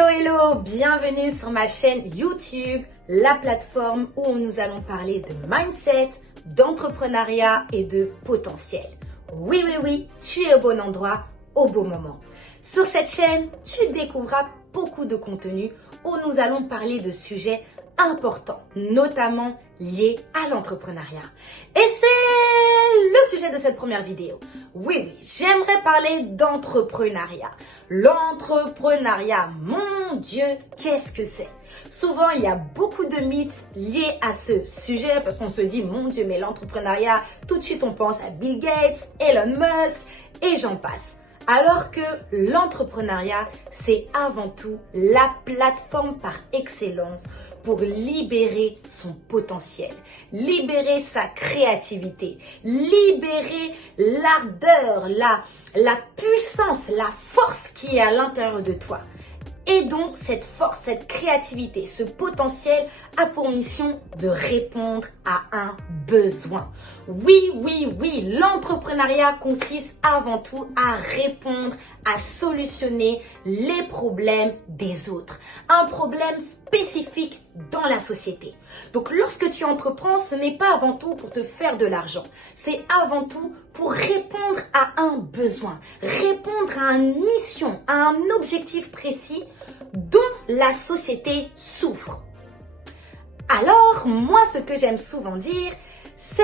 Hello, bienvenue sur ma chaîne YouTube, la plateforme où nous allons parler de mindset, d'entrepreneuriat et de potentiel. Oui, tu es au bon endroit, au bon moment. Sur cette chaîne, tu découvriras beaucoup de contenu où nous allons parler de sujets importants, notamment liés à l'entrepreneuriat. Et c'est le sujet de cette première vidéo. Oui, j'aimerais parler d'entrepreneuriat. L'entrepreneuriat, mon Dieu, qu'est-ce que c'est? Souvent, il y a beaucoup de mythes liés à ce sujet parce qu'on se dit, mon Dieu, mais l'entrepreneuriat, tout de suite on pense à Bill Gates, Elon Musk et j'en passe. Alors que l'entrepreneuriat, c'est avant tout la plateforme par excellence pour libérer son potentiel, libérer sa créativité, libérer l'ardeur, la puissance, la force qui est à l'intérieur de toi. Et donc, cette force, cette créativité, ce potentiel a pour mission de répondre à un besoin. Oui, l'entrepreneuriat consiste avant tout à répondre, à solutionner les problèmes des autres. Un problème spécifique dans la société. Donc, lorsque tu entreprends, ce n'est pas avant tout pour te faire de l'argent. C'est avant tout pour répondre à un besoin, répondre à une mission, à un objectif précis dont la société souffre. Alors, moi, ce que j'aime souvent dire, c'est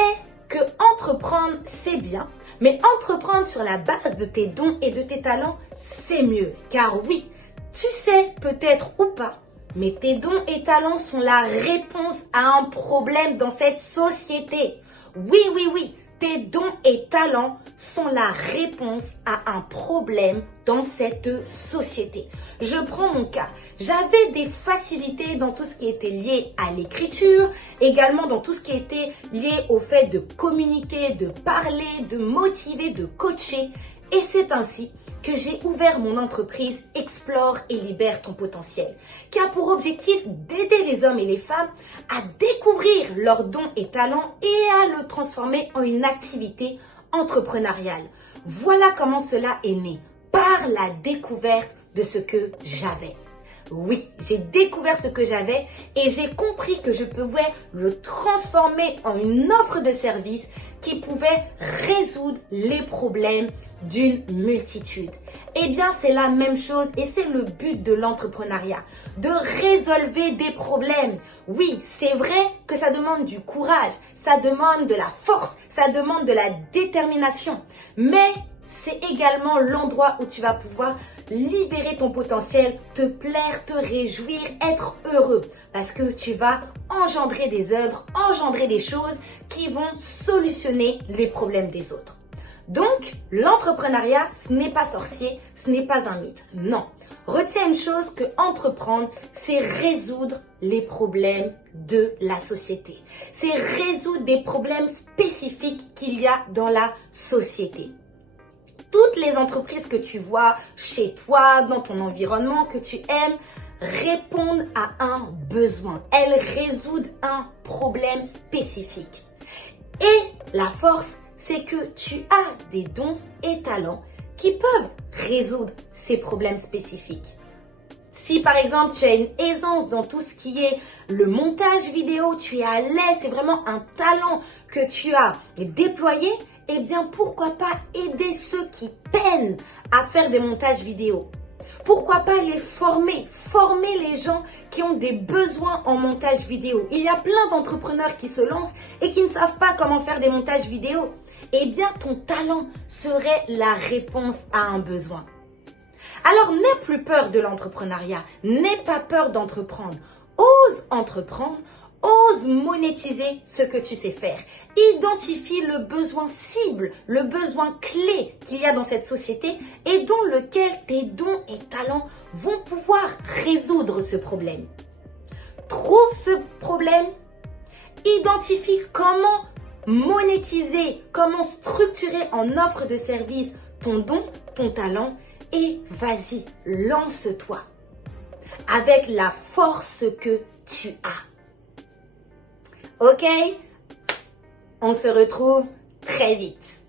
que entreprendre, c'est bien, mais entreprendre sur la base de tes dons et de tes talents, c'est mieux. Car oui, tu sais peut-être ou pas, mais tes dons et talents sont la réponse à un problème dans cette société. Oui, tes dons et talents sont la réponse à un problème dans cette société. Je prends mon cas. J'avais des facilités dans tout ce qui était lié à l'écriture, également dans tout ce qui était lié au fait de communiquer, de parler, de motiver, de coacher. Et c'est ainsi que j'ai ouvert mon entreprise Explore et Libère ton potentiel, qui a pour objectif d'aider les hommes et les femmes à découvrir leurs dons et talents et à le transformer en une activité entrepreneuriale. Voilà comment cela est né, par la découverte de ce que j'avais. Oui, j'ai découvert ce que j'avais et j'ai compris que je pouvais le transformer en une offre de service qui pouvait résoudre les problèmes d'une multitude. Eh bien, c'est la même chose et c'est le but de l'entrepreneuriat, de résolver des problèmes. Oui, c'est vrai que ça demande du courage, ça demande de la force, ça demande de la détermination, mais c'est également l'endroit où tu vas pouvoir libérer ton potentiel, te plaire, te réjouir, être heureux. Parce que tu vas engendrer des œuvres, engendrer des choses qui vont solutionner les problèmes des autres. Donc, l'entrepreneuriat, ce n'est pas sorcier, ce n'est pas un mythe. Non. Retiens une chose, que entreprendre, c'est résoudre les problèmes de la société. C'est résoudre des problèmes spécifiques qu'il y a dans la société. Toutes les entreprises que tu vois chez toi, dans ton environnement, que tu aimes, répondent à un besoin. Elles résoudent un problème spécifique. Et la force, c'est que tu as des dons et talents qui peuvent résoudre ces problèmes spécifiques. Si par exemple tu as une aisance dans tout ce qui est le montage vidéo, tu es à l'aise, c'est vraiment un talent que tu as déployé, eh bien pourquoi pas aider ceux qui peinent à faire des montages vidéo? Pourquoi pas les former les gens qui ont des besoins en montage vidéo? Il y a plein d'entrepreneurs qui se lancent et qui ne savent pas comment faire des montages vidéo. Eh bien, ton talent serait la réponse à un besoin. Alors, n'aie plus peur de l'entrepreneuriat, n'aie pas peur d'entreprendre. Ose entreprendre, ose monétiser ce que tu sais faire. Identifie le besoin cible, le besoin clé qu'il y a dans cette société et dans lequel tes dons et talents vont pouvoir résoudre ce problème. Trouve ce problème, identifie comment monétiser, comment structurer en offre de service ton don, ton talent et vas-y, lance-toi avec la force que tu as. Ok? On se retrouve très vite.